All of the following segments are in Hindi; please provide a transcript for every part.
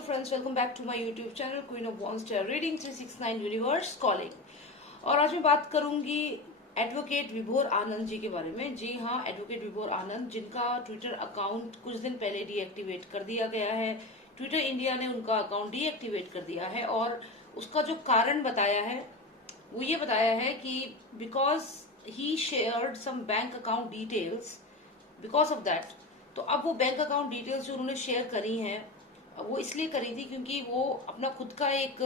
Friends, welcome back to my YouTube channel queen of wands tarot reading 369 universe calling. और आज मैं बात करूंगी एडवोकेट विभोर आनंद जी के बारे में। जी हाँ, एडवोकेट विभोर आनंद, जिनका ट्विटर अकाउंट कुछ दिन पहले डीएक्टिवेट कर दिया गया है। ट्विटर इंडिया ने उनका अकाउंट डीएक्टिवेट कर दिया है और उसका जो कारण बताया है वो ये बताया है कि because he shared some bank account details, because of that. तो अब वो बैंक अकाउंट डिटेल्स जो उन्होंने शेयर करी हैं वो इसलिए करी थी क्योंकि वो अपना खुद का एक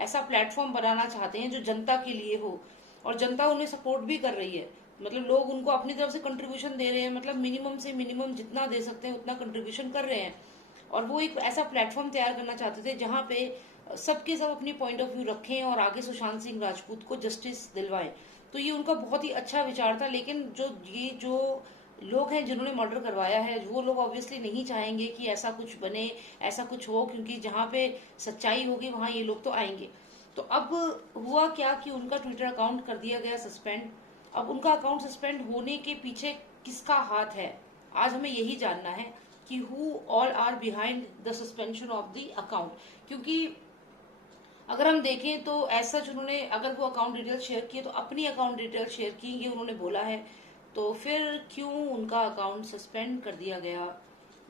ऐसा प्लेटफॉर्म बनाना चाहते हैं जो जनता के लिए हो, और जनता उन्हें सपोर्ट भी कर रही है। मतलब लोग उनको अपनी तरफ से कंट्रीब्यूशन दे रहे हैं, मतलब मिनिमम से मिनिमम जितना दे सकते हैं उतना कंट्रीब्यूशन कर रहे हैं। और वो एक ऐसा प्लेटफॉर्म तैयार करना चाहते थे जहां पे सबके सब अपनी पॉइंट ऑफ व्यू रखें और आगे सुशांत सिंह राजपूत को जस्टिस दिलवाएं। तो ये उनका बहुत ही अच्छा विचार था, लेकिन जो लोग हैं जिन्होंने मर्डर करवाया है वो लोग ऑब्वियसली नहीं चाहेंगे कि ऐसा कुछ बने, ऐसा कुछ हो, क्योंकि जहां पे सच्चाई होगी वहां ये लोग तो आएंगे। तो अब हुआ क्या कि उनका ट्विटर अकाउंट कर दिया गया सस्पेंड। अब उनका अकाउंट सस्पेंड होने के पीछे किसका हाथ है, आज हमें यही जानना है कि who all are behind the suspension of the account. क्योंकि अगर हम देखें तो ऐसा उन्होंने अगर वो अकाउंट डिटेल शेयर किए तो अपनी अकाउंट डिटेल शेयर की, ये उन्होंने बोला है। तो फिर क्यों उनका अकाउंट सस्पेंड कर दिया गया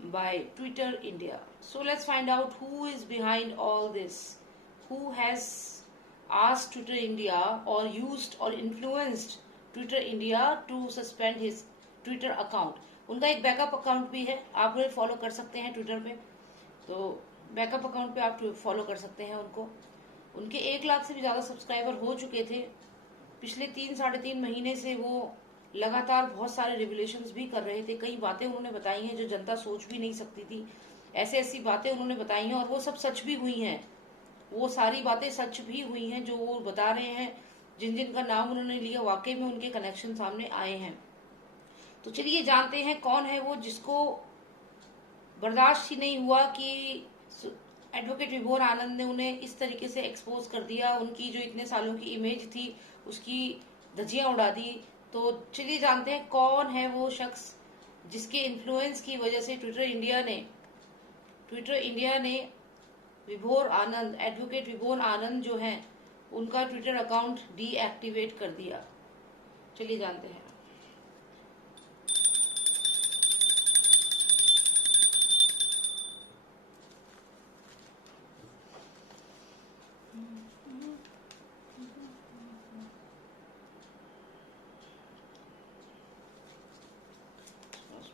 by Twitter India? So let's find out who is behind all this, who has asked Twitter India और यूज्ड और influenced Twitter India to suspend his Twitter account. उनका एक बैकअप अकाउंट भी है, आप उन्हें फॉलो कर सकते हैं ट्विटर पे। तो बैकअप अकाउंट पे आप फॉलो कर सकते हैं उनको। उनके 1 लाख से भी ज्यादा सब्सक्राइबर हो चुके थे। पिछले 3-3.5 महीने से वो लगातार बहुत सारे रिविलेशंस भी कर रहे थे। कई बातें उन्होंने बताई हैं जो जनता सोच भी नहीं सकती थी। ऐसी ऐसी बातें उन्होंने बताई हैं और वो सब सच भी हुई हैं। वो सारी बातें सच भी हुई हैं जो वो बता रहे हैं। जिन जिन का नाम उन्होंने लिया वाकई में उनके कनेक्शन सामने आए हैं। तो चलिए जानते हैं कौन है वो जिसको बर्दाश्त ही नहीं हुआ कि एडवोकेट विभोर आनंद ने उन्हें इस तरीके से एक्सपोज कर दिया। उनकी जो इतने सालों की इमेज थी उसकी धज्जियां उड़ा दी। तो चलिए जानते हैं कौन है वो शख्स जिसके इन्फ्लुएंस की वजह से ट्विटर इंडिया ने विभोर आनंद, एडवोकेट विभोर आनंद जो हैं उनका ट्विटर अकाउंट डीएक्टिवेट कर दिया। चलिए जानते हैं।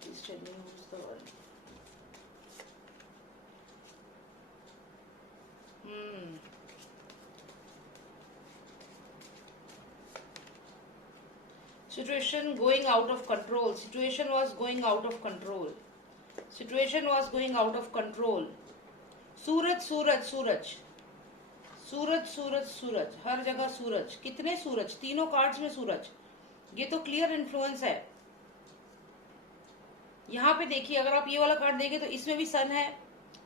Please tell me who's the one. Situation going out of control. Situation was going out of control. Situation was going out of control. Suraj Suraj Suraj Suraj Suraj Suraj, हर जगह सूरज। कितने सूरज? तीनों कार्ड्स में सूरज। ये तो क्लियर इन्फ्लुएंस है। यहाँ पे देखिए, अगर आप ये वाला कार्ड देखें तो इसमें भी सन है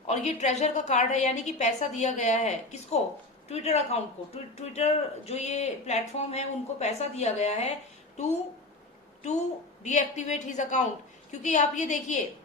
और ये ट्रेजर का कार्ड है, यानी कि पैसा दिया गया है। किसको? ट्विटर अकाउंट को। ट्विटर जो ये प्लेटफॉर्म है उनको पैसा दिया गया है टू डीएक्टिवेट हिज अकाउंट। क्योंकि आप ये देखिए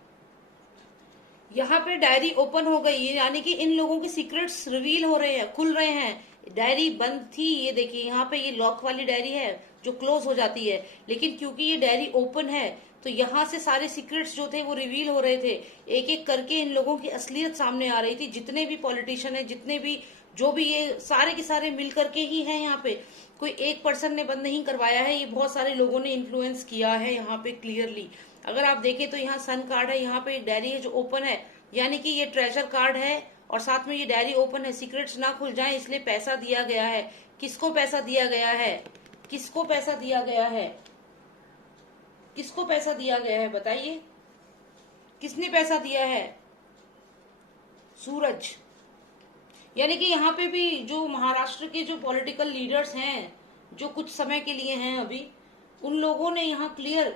यहाँ पे डायरी ओपन हो गई है, यानी कि इन लोगों के सीक्रेट्स रिवील हो रहे हैं, खुल रहे हैं। डायरी बंद थी, ये देखिए यहाँ पे ये लॉक वाली डायरी है जो क्लोज हो जाती है, लेकिन क्योंकि ये डायरी ओपन है तो यहाँ से सारे सीक्रेट्स जो थे वो रिवील हो रहे थे। एक एक करके इन लोगों की असलियत सामने आ रही थी। जितने भी पॉलिटिशियन है, जितने भी जो भी ये सारे के सारे मिल करके ही हैं यहाँ पे। कोई एक पर्सन ने बंद नहीं करवाया है, ये बहुत सारे लोगों ने इन्फ्लुएंस किया है यहाँ पे क्लियरली। अगर आप देखें तो यहाँ सन कार्ड है, यहाँ पे डायरी है जो ओपन है, यानी कि ये ट्रेजर कार्ड है और साथ में ये डायरी ओपन है। सीक्रेट्स ना खुल जाएं इसलिए पैसा दिया गया है। किसको पैसा दिया गया है? किसको पैसा दिया गया है? किसको पैसा दिया गया है बताइए? किसने पैसा दिया है? सूरज। यानी कि यहाँ पे भी जो महाराष्ट्र के जो पॉलिटिकल लीडर्स हैं जो कुछ समय के लिए हैं अभी, उन लोगों ने यहाँ क्लियर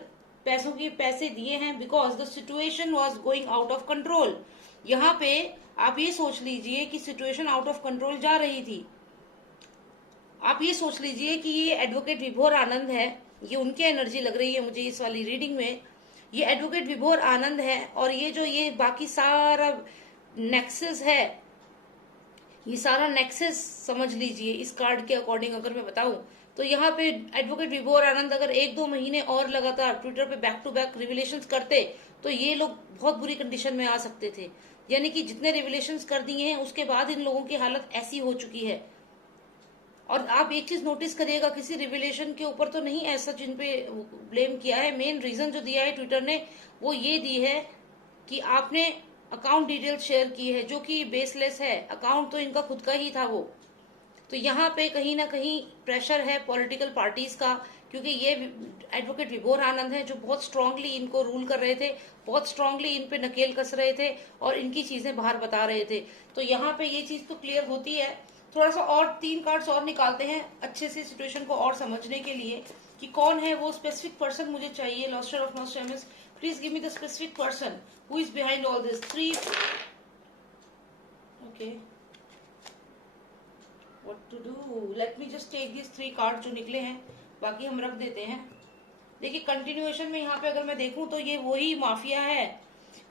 पैसों के पैसे दिए हैं because the situation was going out of control. यहाँ पे आप ये सोच लीजिए कि सिचुएशन आउट ऑफ कंट्रोल जा रही थी। आप ये सोच लीजिए कि ये एडवोकेट विभोर आनंद है, ये उनकी एनर्जी लग रही है मुझे इस वाली रीडिंग में। ये एडवोकेट विभोर आनंद है और ये जो ये बाकी सारा नेक्सस है ये सारा नेक्सस समझ लीजिए इस कार्ड के अकॉर्डिंग अगर मैं बताऊं तो यहाँ पे एडवोकेट विभोर आनंद अगर 1-2 महीने और लगातार ट्विटर पे बैक टू बैक रिविलेशंस करते तो ये लोग बहुत बुरी कंडीशन में आ सकते थे। यानी कि जितने रिविलेशंस कर दिए हैं उसके बाद इन लोगों की हालत ऐसी हो चुकी है। और आप एक चीज नोटिस करिएगा, किसी रिविलेशन के ऊपर तो नहीं ऐसा जिन पे ब्लेम किया है। मेन रीजन जो दिया है ट्विटर ने वो ये दी है कि आपने अकाउंट डिटेल्स शेयर की है, जो कि बेसलेस है। अकाउंट तो इनका खुद का ही था वो। तो यहाँ पे कहीं ना कहीं प्रेशर है पॉलिटिकल पार्टीज का, क्योंकि ये एडवोकेट विभोर आनंद है जो बहुत स्ट्रांगली इनको रूल कर रहे थे, बहुत स्ट्रांगली इन पे नकेल कस रहे थे और इनकी चीजें बाहर बता रहे थे। तो यहाँ पे ये चीज तो क्लियर होती है। थोड़ा सा और 3 कार्ड्स और निकालते हैं अच्छे से सिचुएशन को और समझने के लिए कि कौन है वो स्पेसिफिक पर्सन मुझे चाहिए। लॉस्टर ऑफ नॉस्ट्रेमस, please give me the specific person who is behind all this. 3 okay, what to do, let me just take this 3 card जो निकले हैं, बाकी हम रख देते हैं। देखिए कंटिन्यूएशन में यहाँ पे अगर मैं देखूं तो ये वही माफिया है।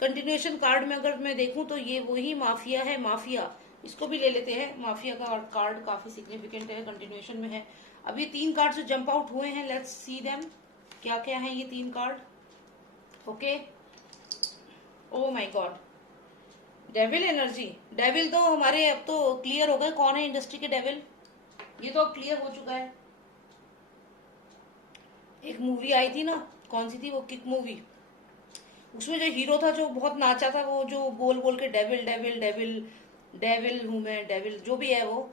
कंटिन्यूएशन कार्ड में अगर मैं देखूं तो ये वही माफिया है। माफिया, इसको भी ले लेते हैं। माफिया का कार्ड काफी सिग्निफिकेंट है, कंटिन्यूएशन में है। अब ये 3 कार्ड जो जंप आउट हुए हैं, लेट्स सी देम क्या क्या है ये 3 card. Okay, oh my God, devil energy. Devil तो हमारे अब तो क्लियर हो गए कौन है इंडस्ट्री के डेविल, ये तो अब क्लियर हो चुका है। एक मूवी आई थी ना, कौन सी थी वो, किक मूवी, उसमें जो हीरो था जो बहुत नाचा था, वो जो बोल बोल के डेविल डेविल डेविल डेविल हूं मैं, डेविल जो भी है वो,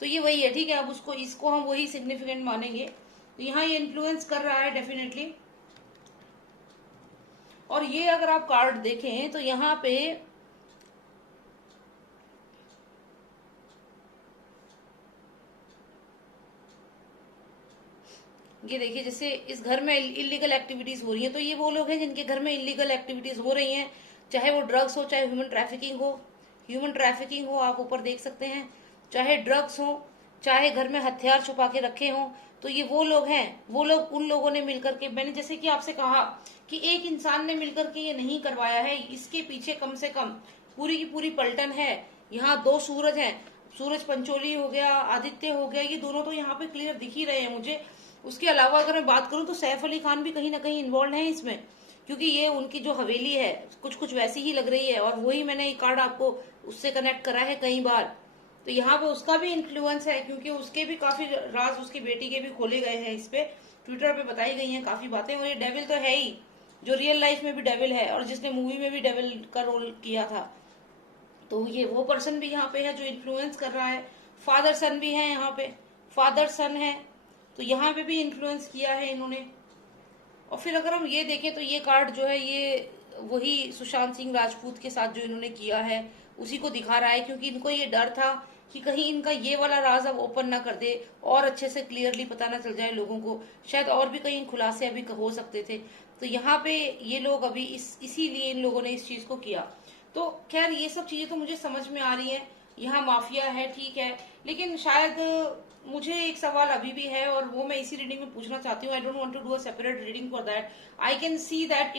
तो ये वही है। ठीक है, अब उसको इसको हम वही सिग्निफिकेंट मानेंगे। तो यहाँ ये इन्फ्लुएंस कर रहा है डेफिनेटली। और ये अगर आप कार्ड देखें तो यहाँ पे ये देखिए, जैसे इस घर में इलीगल एक्टिविटीज हो रही है, तो ये वो लोग हैं जिनके घर में इलीगल एक्टिविटीज हो रही हैं, चाहे वो ड्रग्स हो, चाहे ह्यूमन ट्रैफिकिंग हो। ह्यूमन ट्रैफिकिंग हो, आप ऊपर देख सकते हैं, चाहे ड्रग्स हो, चाहे घर में हथियार छुपा के रखे हों, तो ये वो लोग हैं। वो लोग, उन लोगों ने मिलकर के, मैंने जैसे कि आपसे कहा कि एक इंसान ने मिलकर के ये नहीं करवाया है, इसके पीछे कम से कम पूरी की पूरी पलटन है। यहाँ 2 सूरज हैं, सूरज पंचोली हो गया, आदित्य हो गया, ये दोनों तो यहाँ पे क्लियर दिख ही रहे हैं मुझे। उसके अलावा अगर मैं बात करूं तो सैफ अली खान भी कहीं ना कहीं इन्वॉल्व है इसमें, क्योंकि ये उनकी जो हवेली है कुछ कुछ वैसी ही लग रही है। और वही मैंने ये कार्ड आपको उससे कनेक्ट करा है कई बार। तो यहाँ पे उसका भी इन्फ्लुएंस है, क्योंकि उसके भी काफी राज उसकी बेटी के भी खोले गए हैं, इस पे ट्विटर पे बताई गई हैं काफी बातें। और ये डेविल तो है ही, जो रियल लाइफ में भी डेविल है और जिसने मूवी में भी डेविल का रोल किया था। तो ये वो पर्सन भी यहाँ पे है जो इन्फ्लुएंस कर रहा है। फादर सन भी है यहाँ पे, फादर सन है, तो यहाँ पे भी इन्फ्लुएंस किया है इन्होंने। और फिर अगर हम ये देखें तो ये कार्ड जो है ये वही सुशांत सिंह राजपूत के साथ जो इन्होंने किया है उसी को दिखा रहा है, क्योंकि इनको ये डर था कि कहीं इनका ये वाला राज अब ओपन ना कर दे और अच्छे से क्लियरली पता ना चल जाए लोगों को, शायद और भी कहीं खुलासे अभी हो सकते थे। तो यहाँ पे ये लोग अभी इसीलिए इन लोगों ने इस चीज को किया। तो खैर ये सब चीजें तो मुझे समझ में आ रही है, यहाँ माफिया है ठीक है, लेकिन शायद मुझे एक सवाल अभी भी है और वो मैं इसी रीडिंग में पूछना चाहती हूँ। I don't want to do a separate reading for that. I can see that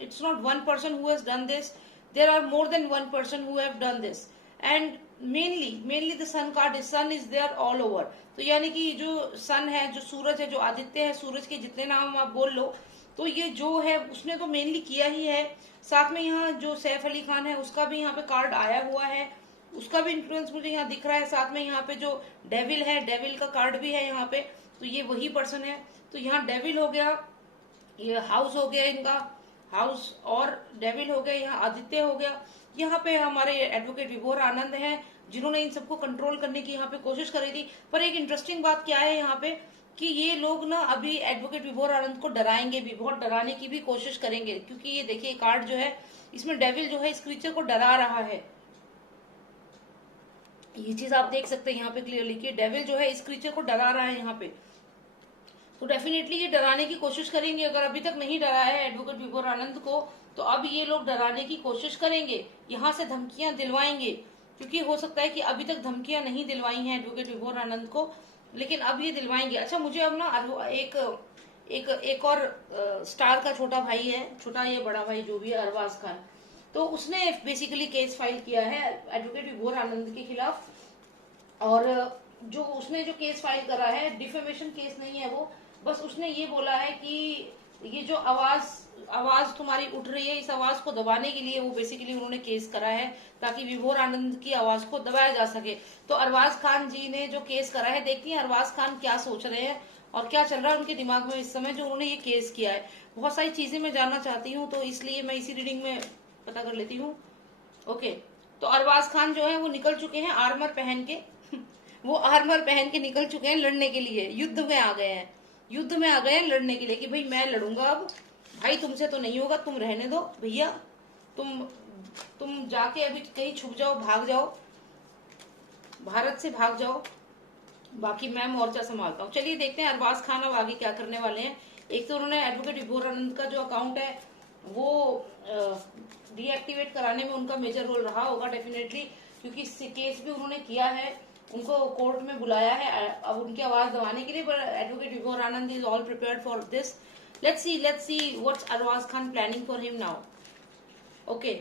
it's not one person who has done this, there are more than one person who have done this, and mainly the sun card is, sun is there all over। तो यानी कि जो सन है, जो सूरज है, जो आदित्य है, सूरज के जितने नाम आप बोल लो, तो ये जो है उसने तो मेनली किया ही है। साथ में यहाँ जो सैफ अली खान है उसका भी यहाँ पे कार्ड आया हुआ है, उसका भी इन्फ्लुएंस मुझे यहाँ दिख रहा है। साथ में यहाँ पे जो डेविल है, डेविल का कार्ड भी है यहाँ पे, तो ये वही पर्सन है। तो यहाँ डेविल हो गया, ये हाउस हो गया इनका, हाउस और डेविल हो गया, यहाँ आदित्य हो गया। यहाँ पे हमारे एडवोकेट विभोर आनंद हैं जिन्होंने इन सबको कंट्रोल करने की यहाँ पे कोशिश करी थी। पर एक इंटरेस्टिंग बात क्या है यहाँ पे कि ये लोग ना अभी एडवोकेट विभोर आनंद को डराएंगे भी, बहुत डराने की भी कोशिश करेंगे, क्योंकि ये देखिए कार्ड जो है इसमें डेविल जो है इस क्रीचर को डरा रहा है। ये चीज आप देख सकते हैं यहाँ पे क्लियरली कि डेविल जो है इस क्रीचर को डरा रहा है यहाँ पे। तो डेफिनेटली ये डराने की कोशिश करेंगे। अगर अभी तक नहीं डराया है एडवोकेट विभोर आनंद को, तो अब ये लोग डराने की कोशिश करेंगे, यहाँ से धमकियां दिलवाएंगे, क्योंकि हो सकता है कि अभी तक धमकियां नहीं दिलवाई हैं एडवोकेट विभोर आनंद को, लेकिन अब ये दिलवाएंगे। अच्छा, मुझे अब ना एक और स्टार का छोटा भाई है, छोटा या बड़ा भाई जो भी है, अरबाज खान, तो उसने बेसिकली केस फाइल किया है एडवोकेट विभोर आनंद के खिलाफ। और जो उसने जो केस फाइल करा है, डिफेमेशन केस नहीं है वो, बस उसने ये बोला है कि ये जो आवाज तुम्हारी उठ रही है, इस आवाज को दबाने के लिए वो बेसिकली उन्होंने केस करा है, ताकि विभोर आनंद की आवाज को दबाया जा सके। तो अरबाज खान जी ने जो केस करा है, देखती हैं अरबाज खान क्या सोच रहे हैं और क्या चल रहा है उनके दिमाग में इस समय, जो उन्होंने ये केस किया है। बहुत सारी चीजें मैं जानना चाहती हूँ, तो इसलिए मैं इसी रीडिंग में पता कर लेती हूँ। ओके, तो अरबाज खान जो है वो निकल चुके हैं आर्मर पहन के वो आर्मर पहन के निकल चुके हैं लड़ने के लिए, युद्ध में आ गए हैं, युद्ध में आ गए हैं लड़ने के लिए कि भाई मैं लड़ूंगा अब, भाई तुमसे तो नहीं होगा, तुम रहने दो भैया, तुम जाके अभी कहीं छुप जाओ, भाग जाओ, भारत से भाग जाओ, बाकी मैं मोर्चा संभालता हूँ। चलिए देखते हैं अरबाज खान अब आगे क्या करने वाले हैं। एक तो उन्होंने एडवोकेट विभोर आनंद का जो अकाउंट है वो डीएक्टिवेट कराने में उनका मेजर रोल रहा होगा डेफिनेटली, क्योंकि केस भी उन्होंने किया है, उनको कोर्ट में बुलाया है अब उनकी आवाज दबाने के लिए। पर advocate Vibhor Anand is all prepared for this. Let's see what's Arbaaz Khan planning for him now. Okay,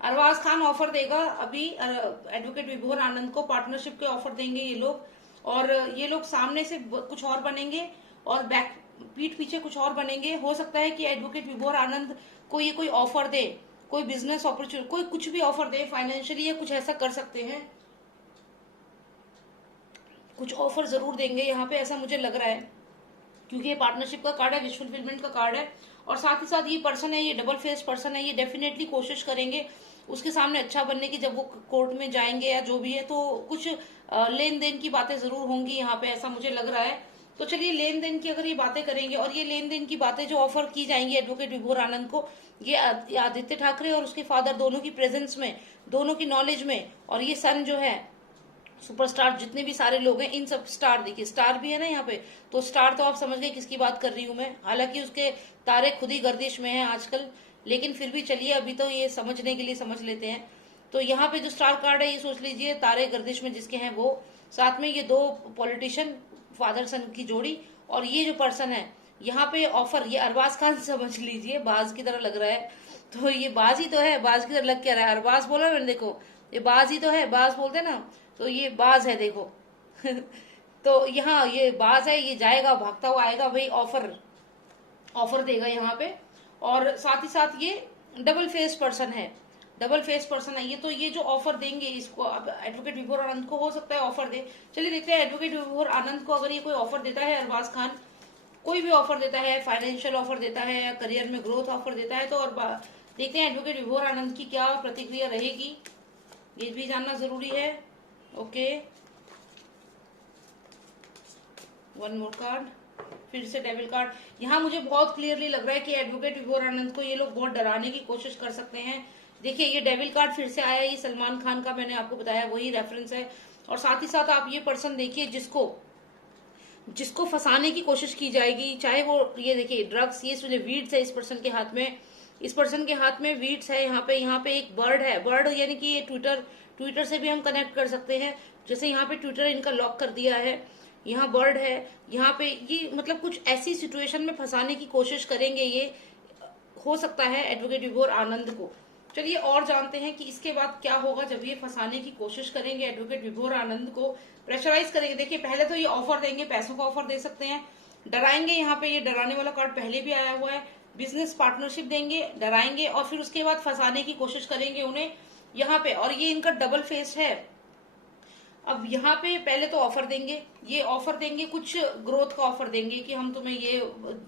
Arbaaz Khan offer देगा अभी एडवोकेट विभोर आनंद को, पार्टनरशिप के ऑफर देंगे ये लोग, और ये लोग सामने से कुछ और बनेंगे और बैक पीठ पीछे कुछ और बनेंगे। हो सकता है कि एडवोकेट विभोर आनंद को ये कोई ऑफर दे, कोई बिजनेस अपॉर्चुनिटी, कोई कुछ भी ऑफर दे फाइनेंशियली, या कुछ ऐसा कर सकते हैं, कुछ ऑफर जरूर देंगे यहाँ पे, ऐसा मुझे लग रहा है, क्योंकि ये पार्टनरशिप का कार्ड है, विश फुलफिलमेंट का कार्ड है। और साथ ही साथ ये पर्सन है, ये डबल फेस पर्सन है, ये डेफिनेटली कोशिश करेंगे उसके सामने अच्छा बनने की, जब वो कोर्ट में जाएंगे या जो भी है, तो कुछ लेन देन की बातें जरूर होंगी यहाँ पे, ऐसा मुझे लग रहा है। तो चलिए लेन देन की अगर ये बातें करेंगे, और ये लेन देन की बातें जो ऑफर की जाएंगी एडवोकेट विभोर आनंद को, ये आदित्य ठाकरे और उसके फादर दोनों की प्रेजेंस में, दोनों की नॉलेज में, और ये सन जो है सुपरस्टार जितने भी सारे लोग हैं, इन सब स्टार, देखिए स्टार भी है ना यहाँ पे, तो स्टार तो आप समझ गए किसकी बात कर रही हूँ मैं, हालांकि उसके तारे खुद ही गर्दिश में हैं आजकल, लेकिन फिर भी चलिए अभी तो ये समझने के लिए समझ लेते हैं। तो यहाँ पे जो स्टार कार्ड है ये सोच लीजिए तारे गर्दिश में जिसके हैं वो, साथ में ये दो पॉलिटिशियन फादर सन की जोड़ी, और ये जो पर्सन है यहाँ पे ऑफर, ये अरबाज खान समझ लीजिए, बाज की तरह लग रहा है, तो ये बाज ही तो है, बाज की तरह लग क्या रहा है, अरबाज बोला मैंने, देखो ये बाज ही तो है, बाज बोलते ना, तो ये बाज है देखो तो यहाँ ये बाज है, ये जाएगा भागता हुआ आएगा भाई, ऑफर देगा यहाँ पे। और साथ ही साथ ये डबल फेस पर्सन है, डबल फेस पर्सन है ये, तो ये जो ऑफर देंगे इसको, अब एडवोकेट विभोर आनंद को हो सकता है ऑफर दे। चलिए देखते हैं एडवोकेट विभोर आनंद को अगर ये कोई ऑफर देता है, अरबाज खान कोई भी ऑफर देता है, फाइनेंशियल ऑफर देता है या करियर में ग्रोथ ऑफर देता है, तो और देखते हैं एडवोकेट विभोर आनंद की क्या प्रतिक्रिया रहेगी, ये भी जानना जरूरी है। ओके, वन मोर कार्ड, फिर से डेविल कार्ड। यहाँ मुझे बहुत क्लियरली लग रहा है कि एडवोकेट विभोर आनंद को ये लोग बहुत डराने की कोशिश कर सकते हैं। देखिए ये डेविल कार्ड फिर से आया, ये सलमान खान का मैंने आपको बताया वही रेफरेंस है। और साथ ही साथ आप ये पर्सन देखिए जिसको फंसाने की कोशिश की जाएगी, चाहे वो, ये देखिए ड्रग्स, ये वीड्स है इस पर्सन के हाथ में, इस पर्सन के हाथ में वीड्स है। यहाँ पे एक बर्ड है, बर्ड यानी कि ये ट्विटर से भी हम कनेक्ट कर सकते हैं, जैसे यहाँ पे ट्विटर इनका लॉक कर दिया है, यहाँ बर्ड है, यहाँ पे ये मतलब कुछ ऐसी सिचुएशन में फंसाने की कोशिश करेंगे ये, हो सकता है एडवोकेट विभोर आनंद को। चलिए और जानते हैं कि इसके बाद क्या होगा जब ये फंसाने की कोशिश करेंगे एडवोकेट विभोर आनंद को, प्रेशराइज करेंगे। देखिए पहले तो ये ऑफर देंगे, पैसों का ऑफर दे सकते हैं, डराएंगे, यहाँ पे ये डराने वाला कार्ड पहले भी आया हुआ है, बिजनेस पार्टनरशिप देंगे, डराएंगे, और फिर उसके बाद फंसाने की कोशिश करेंगे उन्हें यहाँ पे। और ये इनका डबल फेस है। अब यहाँ पे पहले तो ऑफर देंगे, ये ऑफर देंगे, कुछ ग्रोथ का ऑफर देंगे कि हम तुम्हें ये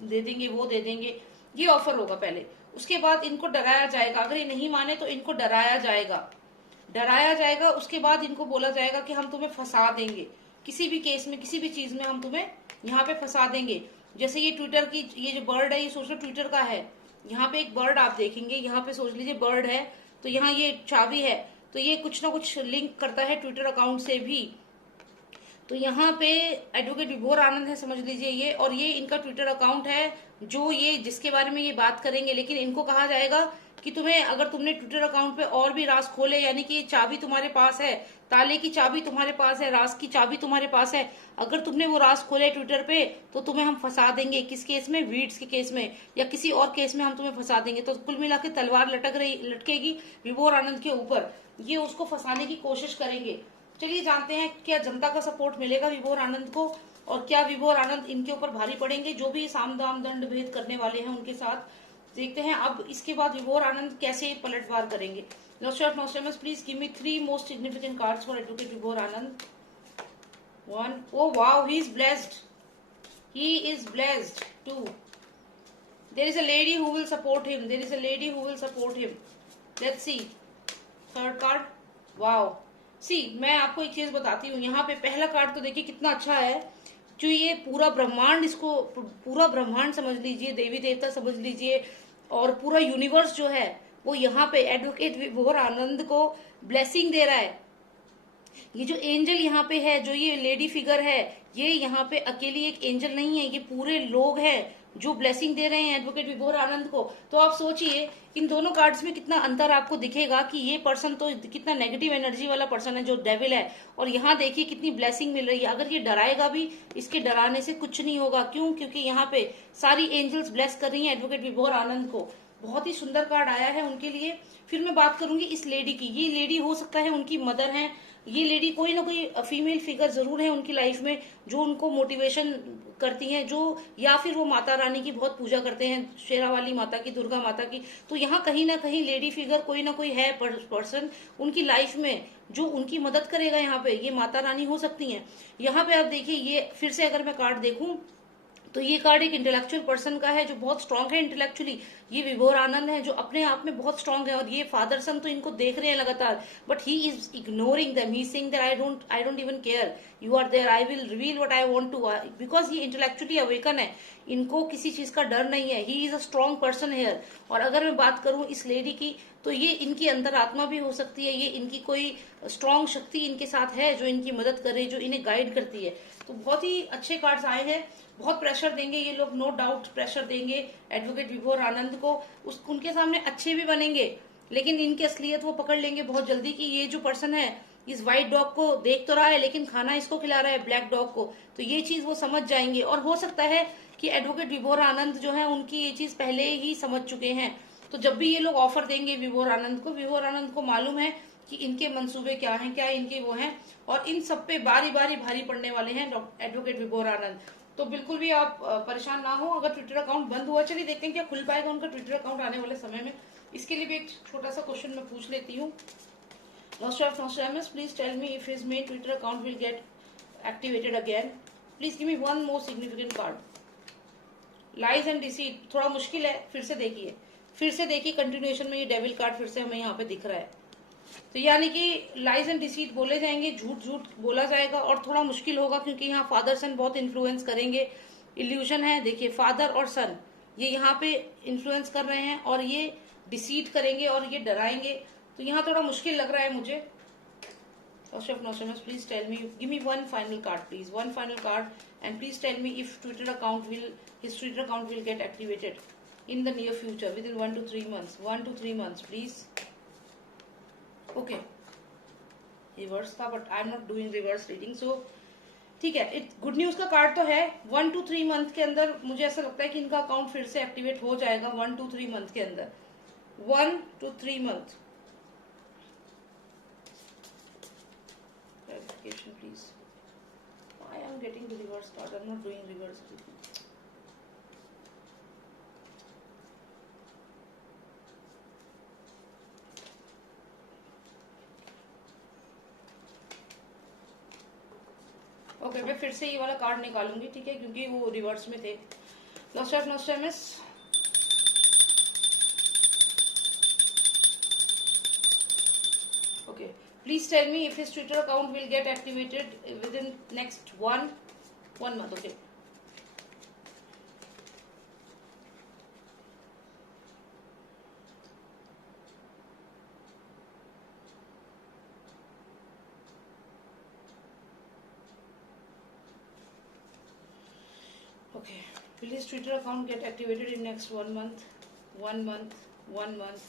दे देंगे, वो दे देंगे, ये ऑफर होगा पहले। उसके बाद इनको डराया जाएगा, अगर ये नहीं माने तो इनको डराया जाएगा। उसके बाद इनको बोला जाएगा कि हम तुम्हें फंसा देंगे, किसी भी केस में, किसी भी चीज में हम तुम्हें यहाँ पे फंसा देंगे। जैसे ये ट्विटर की, ये जो बर्ड है, ये सोच लो ट्विटर का है, यहाँ पे एक बर्ड आप देखेंगे, यहाँ पे सोच लीजिए बर्ड है, तो यहाँ ये चाबी है, तो ये कुछ ना कुछ लिंक करता है ट्विटर अकाउंट से भी। तो यहाँ पे एडवोकेट विभोर आनंद है समझ लीजिए ये, और ये इनका ट्विटर अकाउंट है जो ये जिसके बारे में ये बात करेंगे। लेकिन इनको कहा जाएगा कि तुम्हें, अगर तुमने ट्विटर अकाउंट पे और भी राज खोले, यानी कि चाबी तुम्हारे पास है, ताले की चाबी तुम्हारे पास है, राज की चाबी तुम्हारे पास है, अगर तुमने वो राज खोले ट्विटर पे, तो तुम्हें हम फंसा देंगे। किस केस में? वीड्स के केस में या किसी और केस में हम तुम्हें फंसा देंगे। तो कुल मिला के तलवार लटकेगी विभोर आनंद के ऊपर, ये उसको फंसाने की कोशिश करेंगे। चलिए जानते हैं क्या जनता का सपोर्ट मिलेगा विभोर आनंद को, और क्या विभोर आनंद इनके ऊपर भारी पड़ेंगे, जो भी साम दाम दंड भेद करने वाले हैं उनके साथ। देखते हैं अब इसके बाद विभोर आनंद कैसे पलटवार करेंगे। नॉस्ट्रेमस, please give me 3 most significant cards for advocate Vibhor Anand. 1, oh wow, he is blessed. He is blessed. 2, there is a lady who will support him. There is a lady who will support him. Let's see. Third card. Wow. सी, मैं आपको एक चीज बताती हूँ, यहाँ पे पहला कार्ड तो देखिए कितना अच्छा है। जो ये पूरा ब्रह्मांड, इसको पूरा ब्रह्मांड समझ लीजिए, देवी देवता समझ लीजिए, और पूरा यूनिवर्स जो है वो यहाँ पे एडवोकेट विभोर आनंद को ब्लेसिंग दे रहा है। ये जो एंजल यहाँ पे है, जो ये लेडी फिगर है, ये यहाँ पे अकेली एक एंजल नहीं है, ये पूरे लोग हैं जो ब्लेसिंग दे रहे हैं एडवोकेट विभोर आनंद को। तो आप सोचिए इन दोनों कार्ड्स में कितना अंतर आपको दिखेगा कि ये पर्सन तो कितना नेगेटिव एनर्जी वाला पर्सन है, जो डेविल है, और यहाँ देखिए कितनी ब्लेसिंग मिल रही है। अगर ये डराएगा भी, इसके डराने से कुछ नहीं होगा। क्यों? क्योंकि यहाँ पे सारी एंजल्स ब्लेस कर रही हैं एडवोकेट विभोर आनंद को। बहुत ही सुंदर कार्ड आया है उनके लिए। फिर मैं बात करूंगी इस लेडी की। ये लेडी हो सकता है उनकी मदर है, ये लेडी कोई ना कोई फीमेल फिगर जरूर है उनकी लाइफ में, जो उनको मोटिवेशन करती हैं, जो या फिर वो माता रानी की बहुत पूजा करते हैं, शेरा वाली माता की, दुर्गा माता की। तो यहाँ कहीं ना कहीं लेडी फिगर कोई ना कोई है पर्सन उनकी लाइफ में जो उनकी मदद करेगा। यहाँ पे ये माता रानी हो सकती हैं। यहाँ पे आप देखिए, ये फिर से अगर मैं कार्ड देखूं तो ये कार्ड एक इंटेलेक्चुअल पर्सन का है जो बहुत स्ट्रांग है इंटेलेक्चुअली। ये विभोर आनंद है जो अपने आप में बहुत स्ट्रांग है, और ये फादर सन तो इनको देख रहे हैं लगातार, but he is ignoring them. He is saying that I don't even care, you are there, I will reveal what I want to, because ये इंटेलेक्चुअली अवेकन है, इनको किसी चीज का डर नहीं है। He is a strong person here. और अगर मैं बात करूं इस लेडी की, तो ये इनकी अंतरात्मा भी हो सकती है, ये इनकी कोई स्ट्रांग शक्ति इनके साथ है जो इनकी मदद करे, जो इन्हें गाइड करती है। तो बहुत ही अच्छे कार्ड्स आए हैं। बहुत प्रेशर देंगे ये लोग, नो डाउट प्रेशर देंगे एडवोकेट विभोर आनंद को। उनके सामने अच्छे भी बनेंगे, लेकिन इनकी असलियत वो पकड़ लेंगे बहुत जल्दी कि ये जो पर्सन है इस व्हाइट डॉग को देख तो रहा है, लेकिन खाना इसको खिला रहा है, ब्लैक डॉग को। तो ये चीज वो समझ जाएंगे, और हो सकता है कि एडवोकेट विभोर आनंद जो है उनकी ये चीज पहले ही समझ चुके हैं। तो जब भी ये लोग ऑफर देंगे विभोर आनंद को मालूम है कि इनके मंसूबे क्या हैं, क्या इनके वो हैं, और इन सब पे बारी बारी भारी पड़ने वाले हैं एडवोकेट विभोर आनंद। तो बिल्कुल भी आप परेशान ना हो अगर ट्विटर अकाउंट बंद हुआ। चलिए देखते हैं क्या खुल पाएगा उनका ट्विटर अकाउंट आने वाले समय में। इसके लिए भी एक छोटा सा क्वेश्चन मैं पूछ लेती हूँ। Nostradamus, please tell me if his main Twitter account will get activated again. Please give me one more significant card. Lies and deceit, थोड़ा मुश्किल है, फिर से देखिए कंटिन्यूएशन में ये डेविल कार्ड फिर से हमें यहाँ पे दिख रहा है। तो यानी कि लाइज एंड डिसीट बोले जाएंगे, झूठ झूठ बोला जाएगा, और थोड़ा मुश्किल होगा क्योंकि यहाँ फादर सन बहुत इन्फ्लुएंस करेंगे। इल्यूजन है, देखिए फादर और सन ये यहाँ पे इन्फ्लुएंस कर रहे हैं, और ये डिसीट करेंगे और ये डराएंगे। तो यहाँ थोड़ा मुश्किल लग रहा है मुझे। Please tell me, give me one final card please, one final card, and please tell me if Twitter account will get activated in the near future within 1 to 3 months, 1 to 3 months please. Okay, reverse था but I am not doing reverse reading, so ठीक है। गुड न्यूज का कार्ड तो है। 1 to 3 मंथ के अंदर मुझे ऐसा लगता है कि इनका अकाउंट फिर से एक्टिवेट हो जाएगा। 1 to 3 मंथ के अंदर, 1 to 3 month. Clarification please, I am getting the reverse card, I am not doing reverse reading. Okay, मैं फिर से ये वाला कार्ड निकालूंगी, ठीक है, क्योंकि वो रिवर्स में थे। नॉस्ट्रेमस, okay, please tell me if his Twitter account will get activated within next one month. Okay, will his Twitter account get activated in next 1 month? 1 month, 1 month,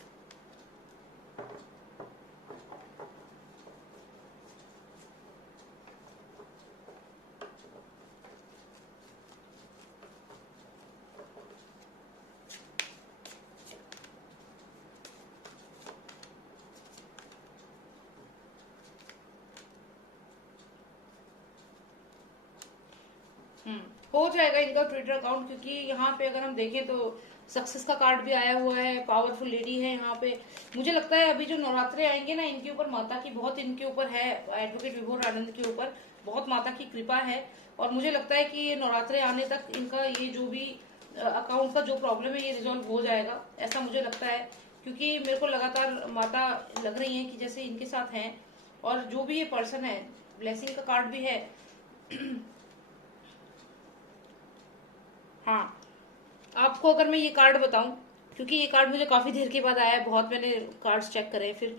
हो जाएगा इनका ट्विटर अकाउंट, क्योंकि यहाँ पे अगर हम देखें तो सक्सेस का कार्ड भी आया हुआ है, पावरफुल लेडी है यहाँ पे। मुझे लगता है अभी जो नवरात्रे आएंगे ना, इनके ऊपर माता की बहुत, इनके ऊपर है, एडवोकेट विभोर आनंद के ऊपर बहुत माता की कृपा है। और मुझे लगता है कि ये नवरात्रे आने तक इनका ये जो भी अकाउंट का जो प्रॉब्लम है ये रिजॉल्व हो जाएगा, ऐसा मुझे लगता है। क्योंकि मेरे को लगातार माता लग रही है कि जैसे इनके साथ हैं। और जो भी ये पर्सन है, ब्लेसिंग का कार्ड भी है। हाँ, आपको अगर मैं ये कार्ड बताऊं, क्योंकि ये कार्ड मुझे काफी देर के बाद आया है, बहुत मैंने कार्ड्स चेक करे फिर,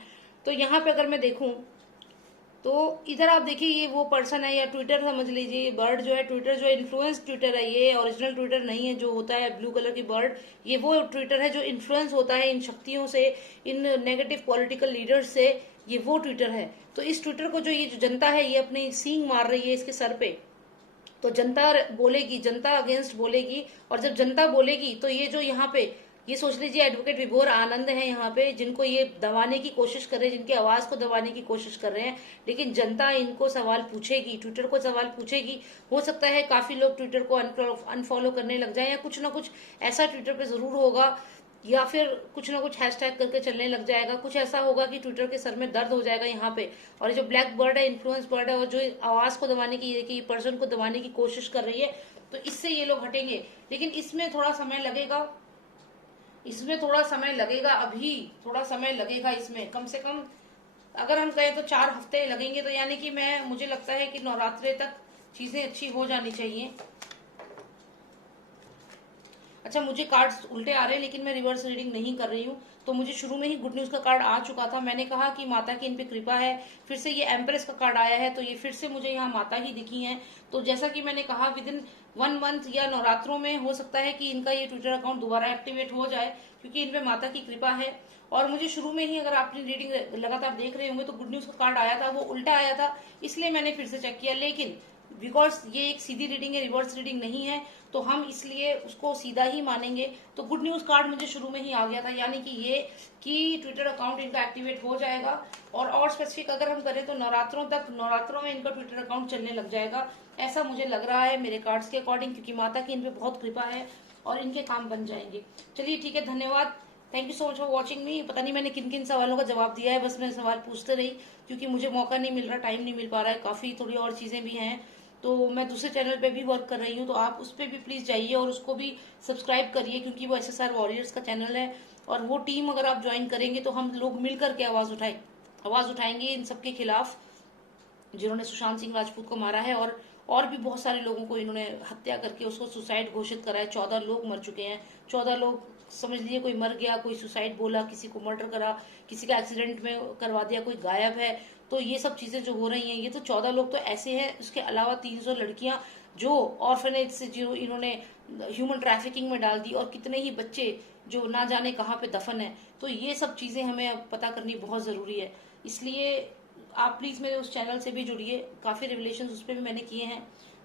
तो यहाँ पे अगर मैं देखूं तो इधर आप देखिए ये वो पर्सन है, या ट्विटर समझ लीजिए, बर्ड जो है ट्विटर जो है इन्फ्लुएंस ट्विटर है, ये ओरिजिनल ट्विटर नहीं है जो होता है ब्लू कलर की बर्ड। ये वो ट्विटर है जो इन्फ्लुएंस होता है इन शक्तियों से, इन नेगेटिव पॉलिटिकल लीडर्स से, ये वो ट्विटर है। तो इस ट्विटर को जो ये जो जनता है ये अपनी सींग मार रही है इसके सर पे, तो जनता बोलेगी, जनता अगेंस्ट बोलेगी। और जब जनता बोलेगी तो ये जो यहाँ पे ये सोच लीजिए एडवोकेट विभोर आनंद है यहाँ पे, जिनको ये दबाने की कोशिश कर रहे हैं, जिनकी आवाज को दबाने की कोशिश कर रहे हैं, लेकिन जनता इनको सवाल पूछेगी, ट्विटर को सवाल पूछेगी। हो सकता है काफी लोग ट्विटर को अनफॉलो करने लग जाए, या कुछ ना कुछ ऐसा ट्विटर पे जरूर होगा, या फिर कुछ ना कुछ हैशटैग करके चलने लग जाएगा, कुछ ऐसा होगा कि ट्विटर के सर में दर्द हो जाएगा यहाँ पे। और ये जो ब्लैक बर्ड है, इन्फ्लुएंस बर्ड है, और जो आवाज को दबाने की, पर्सन को दबाने की कोशिश कर रही है, तो इससे ये लोग हटेंगे। लेकिन इसमें थोड़ा समय लगेगा, इसमें थोड़ा समय लगेगा, अभी थोड़ा समय लगेगा इसमें, कम से कम अगर हम कहें तो 4 हफ्ते लगेंगे। तो यानी कि मुझे लगता है कि नवरात्रे तक चीजें अच्छी हो जानी चाहिए। अच्छा, मुझे कार्ड्स उल्टे आ रहे हैं, लेकिन मैं रिवर्स रीडिंग नहीं कर रही हूँ। तो मुझे शुरू में ही गुड न्यूज का कार्ड आ चुका था, मैंने कहा कि माता की इन पे कृपा है। फिर से ये एम्प्रेस का कार्ड आया है, तो ये फिर से मुझे यहाँ माता ही दिखी हैं। तो जैसा कि मैंने कहा, विद इन 1 मंथ या नवरात्रों में हो सकता है कि इनका ये ट्विटर अकाउंट दोबारा एक्टिवेट हो जाए, क्योंकि इनपे माता की कृपा है। और मुझे शुरू में ही, अगर आपने रीडिंग लगातार देख रहे होंगे, तो गुड न्यूज का कार्ड आया था, वो उल्टा आया था, इसलिए मैंने फिर से चेक किया। लेकिन बिकॉज ये एक सीधी रीडिंग है, रिवर्स रीडिंग नहीं है, तो हम इसलिए उसको सीधा ही मानेंगे। तो गुड न्यूज कार्ड मुझे शुरू में ही आ गया था, यानी कि ये कि ट्विटर अकाउंट इनका एक्टिवेट हो जाएगा। और स्पेसिफिक अगर हम करें तो नवरात्रों तक, नवरात्रों में इनका ट्विटर अकाउंट चलने लग जाएगा, ऐसा मुझे लग रहा है मेरे कार्ड्स के अकॉर्डिंग, क्योंकि माता की इन पे बहुत कृपा है और इनके काम बन जाएंगे। चलिए ठीक है, धन्यवाद, thank you so much for watching मी। पता नहीं मैंने किन किन सवालों का जवाब दिया है, बस मैं सवाल पूछते रही, क्योंकि मुझे मौका नहीं मिल रहा, टाइम नहीं मिल पा रहा है, काफी थोड़ी और चीजें भी हैं। तो मैं दूसरे चैनल पे भी वर्क कर रही हूँ, तो आप उस पर भी प्लीज जाइए और उसको भी सब्सक्राइब करिए, क्योंकि वो SSR वॉरियर्स का चैनल है। और वो टीम अगर आप ज्वाइन करेंगे तो हम लोग मिल करके आवाज उठाएंगे इन सबके खिलाफ, जिन्होंने सुशांत सिंह राजपूत को मारा है। और भी बहुत सारे लोगों को इन्होंने हत्या करके उसको सुसाइड घोषित करा है। 14 लोग मर चुके हैं, 14 लोग समझ लीजिए, कोई मर गया, कोई सुसाइड बोला, किसी को मर्डर करा, किसी का एक्सीडेंट में करवा दिया, कोई गायब है। तो ये सब चीजें जो हो रही हैं, ये तो 14 लोग तो ऐसे हैं। उसके अलावा 300 लड़कियां जो ऑर्फनेज से जो इन्होंने ह्यूमन ट्रैफिकिंग में डाल दी, और कितने ही बच्चे जो ना जाने कहाँ पे दफन है। तो ये सब चीजें हमें अब पता करनी बहुत जरूरी है। इसलिए आप प्लीज मेरे उस चैनल से भी जुड़िए, काफी रिविलेशन उस पर भी मैंने किए हैं,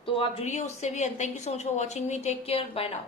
तो आप जुड़िए उससे भी। And thank you so much for watching me, take care, bye now.